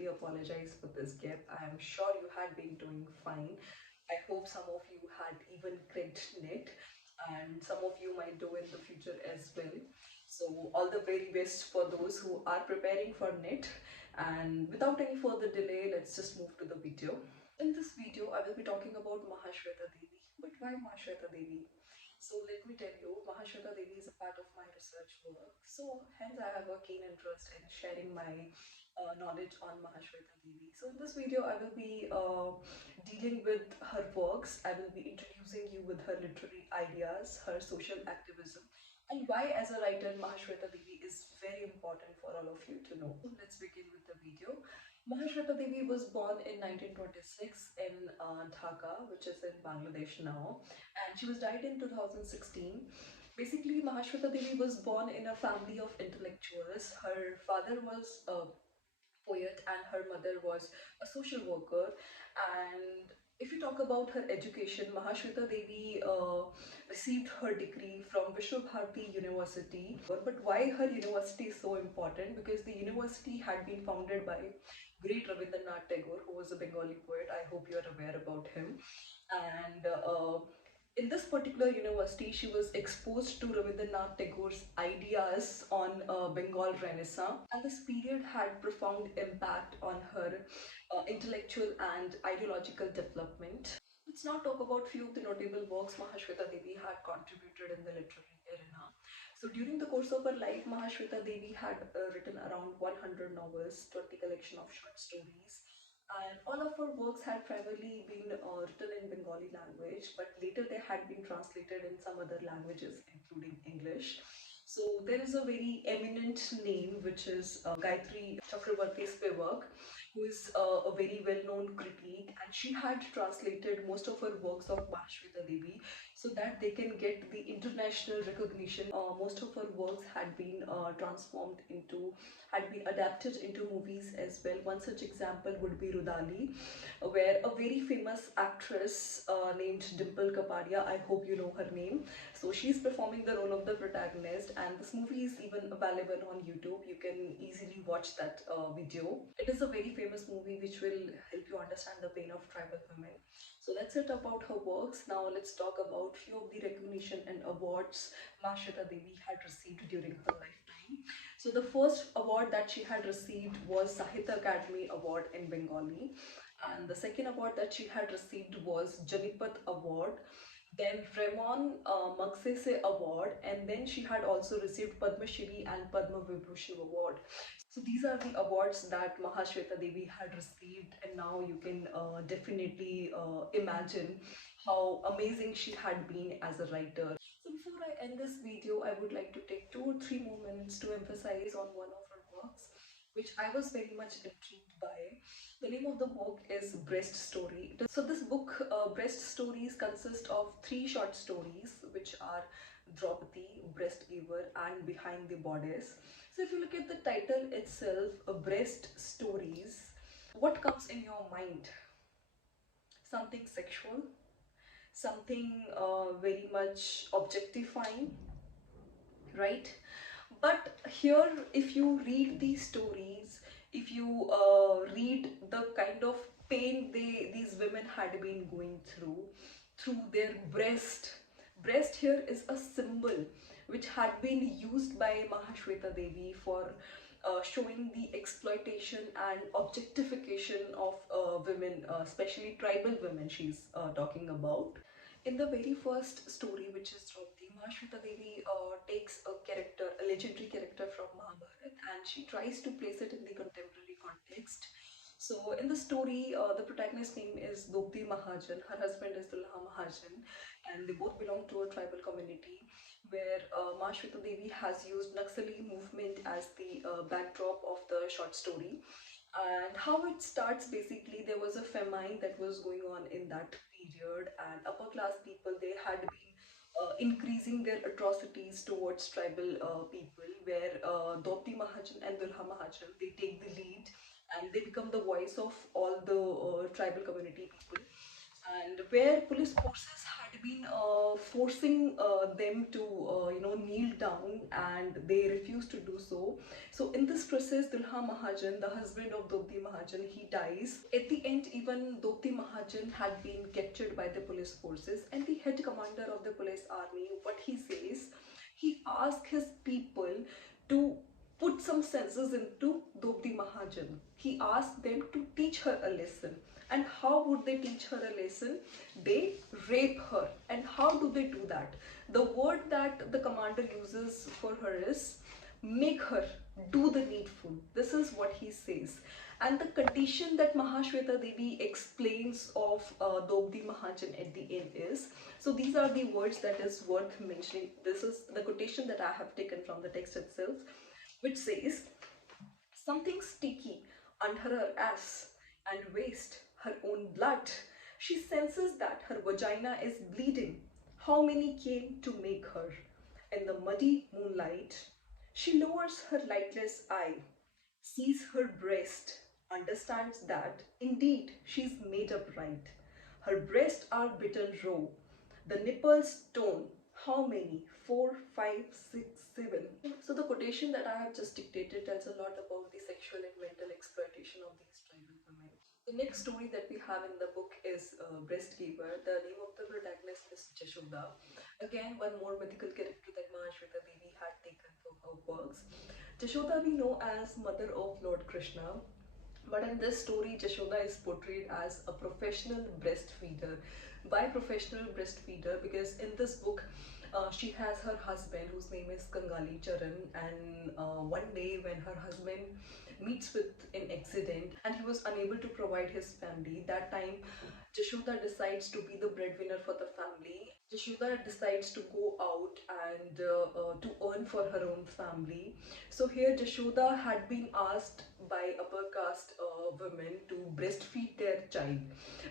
sincerely apologize for this gap. I am sure you had been doing fine. I hope some of you had even cracked net, and some of you might do in the future as well. So all the very best for those who are preparing for net. And without any further delay, let's just move to the video. In this video, I will be talking about Mahashweta Devi. But why Mahashweta Devi? So let me tell you, Mahashweta Devi is a part of my research work. So hence I have a keen interest in sharing my knowledge on Mahashweta Devi. So in this video, I will be dealing with her works. I will be introducing you with her literary ideas, her social activism, and why as a writer Mahashweta Devi is very important for all of you to know. So let's begin with the video. Mahashweta Devi was born in 1926 in Dhaka, which is in Bangladesh now, and she was died in 2016. Basically, Mahashweta Devi was born in a family of intellectuals. Her father was a poet and her mother was a social worker. And if you talk about her education, Mahashweta Devi received her degree from Vishwa Bharati University. But why her university is so important? Because the university had been founded by great Rabindranath Tagore, who was a Bengali poet. I hope you are aware about him. And in this particular university, she was exposed to Rabindranath Tagore's ideas on Bengal Renaissance, and this period had profound impact on her intellectual and ideological development. Let's now talk about few of the notable works Mahashweta Devi had contributed in the literary arena. So during the course of her life, Mahashweta Devi had written around 100 novels, 20 collection of short stories, and all of her works had primarily been written in Bengali language, but later they had been translated in some other languages, including English. So there is a very eminent name, which is Gayatri Chakrabarti Spivak, who is a very well-known critique, and she had translated most of her works of Mahashweta Devi so that they can get the international recognition. Most of her works had been had been adapted into movies as well. One such example would be Rudali, where a very famous actress named Dimple Kapadia, I hope you know her name. So she's performing the role of the protagonist, and this movie is even available on YouTube. You can easily watch that video. It is a very famous movie which will help you understand the pain of tribal women. So that's it about her works. Now let's talk about few of the recognition and awards Mahashweta Devi had received during her lifetime. So the first award that she had received was Sahitya Akademi Award in Bengali, and the second award that she had received was Janipat Award, then Ramon Magsaysay Award, and then she had also received Padma Shri and Padma Vibhushan Award. So these are the awards that Mahashweta Devi had received, and now you can definitely imagine how amazing she had been as a writer. So before I end this video, I would like to take 2 or 3 moments to emphasize on one of her works, which I was very much intrigued by. The name of the book is Breast Story. So this book, Breast Stories, consist of 3 short stories, which are Draupadi, Breast Giver, and Behind the Bodice. So if you look at the title itself, Breast Stories, what comes in your mind? Something sexual? Something very much objectifying, right? But here, if you read these stories, if you read the kind of pain these women had been going through their breast here is a symbol which had been used by Mahashweta Devi for showing the exploitation and objectification of women, especially tribal women she's talking about. In the very first story, which is Draupadi, Mahashweta Devi takes a legendary character from Mahabharata, and she tries to place it in the contemporary context. So in the story, the protagonist's name is Dopti Mahajan, her husband is Dulha Mahajan, and they both belong to a tribal community where Mahashweta Devi has used Naxali movement as the backdrop of the short story. And how it starts, basically there was a famine that was going on in that period, and upper class people, they had been increasing their atrocities towards tribal people, where Dopti Mahajan and Dulha Mahajan, they take the lead and they become the voice of all the tribal community people, and where police forces had been forcing them to kneel down, and they refused to do so. So in this process, Dulha Mahajan, the husband of Dobdi Mahajan, he dies. At the end, even Dobdi Mahajan had been captured by the police forces, and the head commander of the police army, what he says, he asked his people to put some senses into Dobdi Mahajan. He asked them to teach her a lesson. And how would they teach her a lesson? They rape her. And how do they do that? The word that the commander uses for her is make her do the needful. This is what he says. And the condition that Mahashweta Devi explains of Dobdi Mahajan at the end is, so these are the words that is worth mentioning. This is the quotation that I have taken from the text itself, which says, something sticky under her ass and waist, her own blood. She senses that her vagina is bleeding. How many came to make her? In the muddy moonlight, she lowers her lightless eye, sees her breast, understands that indeed she's made up right. Her breasts are brittle raw, the nipples torn. How many? 4, 5, 6, 7. So the quotation that I have just dictated tells a lot about the sexual and mental exploitation of these tribal women. The next story that we have in the book is Breast Giver. The name of the protagonist is Jashoda. Again, one more mythical character that Mahashweta Devi had taken for her works. Jashoda we know as mother of Lord Krishna. But in this story, Jashoda is portrayed as a professional breastfeeder. Why professional breastfeeder? Because in this book, she has her husband whose name is Kangali Charan, and one day when her husband meets with an accident and he was unable to provide his family, that time Jashoda decides to be the breadwinner for the family. Jashoda decides to go out and to earn for her own family. So here Jashoda had been asked by upper caste women to breastfeed their child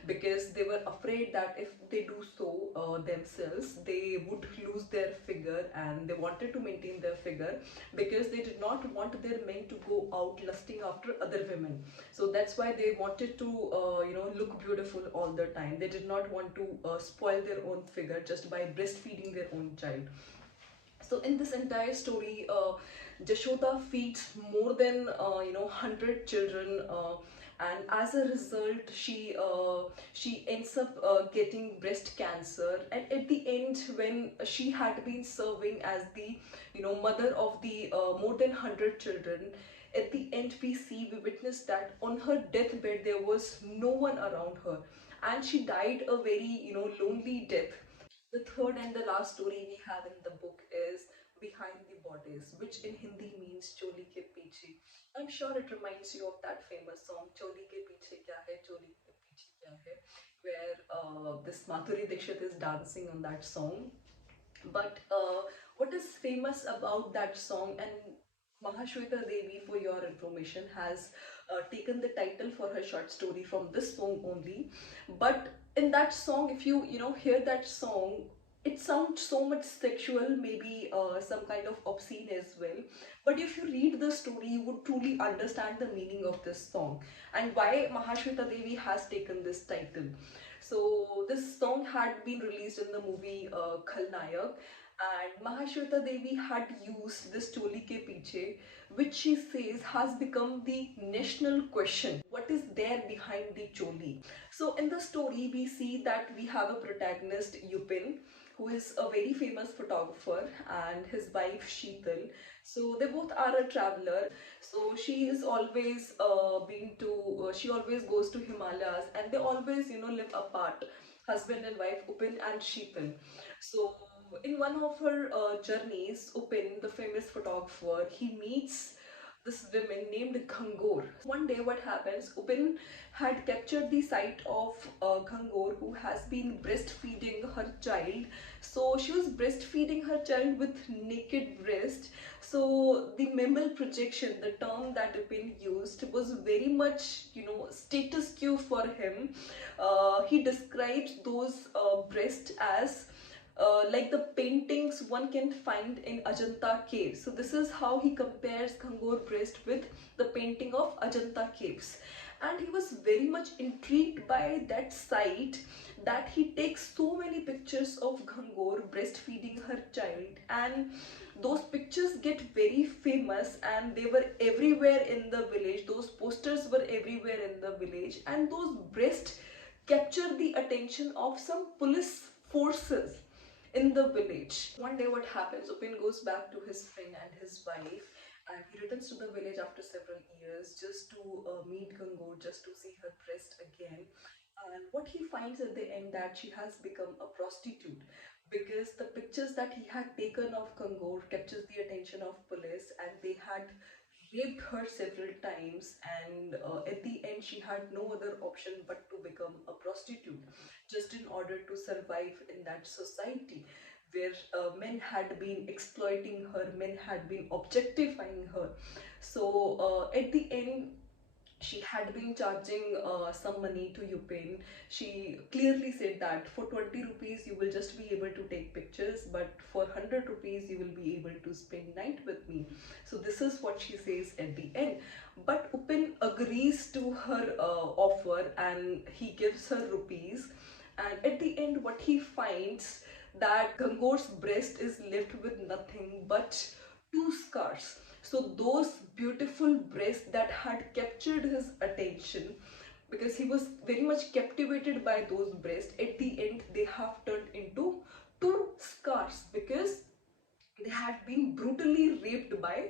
because they were afraid that if they do so themselves, they would lose their figure, and they wanted to maintain their figure because they did not want their men to go out lusting after other women. So that's why they wanted to look beautiful all the time. They did not want to spoil their own figure just by breastfeeding their own child. So in this entire story, Jashoda feeds more than 100 children, and as a result, she ends up getting breast cancer. And at the end, when she had been serving as the mother of the more than 100 children, at the end we witnessed that on her deathbed there was no one around her, and she died a very lonely death. The third and the last story we have in the book is Behind the Bodice, which in Hindi means Choli ke Piche. I'm sure it reminds you of that famous song Choli ke Piche Kya Hai, Choli ke Piche Kya Hai, where this Madhuri Dixit is dancing on that song. But what is famous about that song, and Mahashweta Devi, for your information, has taken the title for her short story from this song only. But in that song, if you hear that song, it sounds so much sexual, maybe some kind of obscene as well. But if you read the story, you would truly understand the meaning of this song and why Mahashweta Devi has taken this title. So this song had been released in the movie Khalnayak, and Mahashweta Devi had used this Choli Ke Piche, which she says has become the national question. What is there behind the Choli? So in the story, we see that we have a protagonist, Yupin, who is a very famous photographer, and his wife Sheetal. So they both are a traveler. So she is always she always goes to Himalayas, and they always live apart, husband and wife, Upin and Sheetal. So in one of her journeys, Upin, the famous photographer, he meets this woman named Ghangor. One day what happens, Upin had captured the sight of Ghangor, who has been breastfeeding her child. So she was breastfeeding her child with naked breast. So the mammal projection, the term that Upin used, was very much status quo for him. He describes those breasts as like the paintings one can find in Ajanta caves. So this is how he compares Ghangor breast with the painting of Ajanta caves. And he was very much intrigued by that sight, that he takes so many pictures of Gangor breastfeeding her child, and those pictures get very famous and they were everywhere in the village. Those posters were everywhere in the village, and those breasts capture the attention of some police forces in the village. One day what happens, Upin goes back to his friend and his wife, and he returns to the village after several years just to meet Gangur, just to see her breast again. And what he finds at the end, that she has become a prostitute, because the pictures that he had taken of Gangur captures the attention of police, and they had raped her several times, and at the end she had no other option but to become a prostitute, just in order to survive in that society where men had been exploiting her, men had been objectifying her. So at the end she had been charging some money to Upin. She clearly said that for 20 rupees you will just be able to take pictures, but for 100 rupees you will be able to spend night with me. So this is what she says at the end. But Upin agrees to her offer, and he gives her rupees. And at the end what he finds, that Gangor's breast is left with nothing but two scars. So those beautiful breasts that had captured his attention, because he was very much captivated by those breasts, at the end they have turned into two scars, because they had been brutally raped by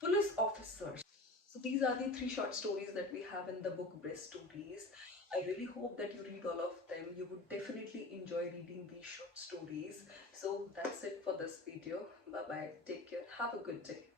police officers. So these are the three short stories that we have in the book Breast Stories. I really hope that you read all of them. You would definitely enjoy reading these short stories. So that's it for this video. Bye bye. Take care. Have a good day.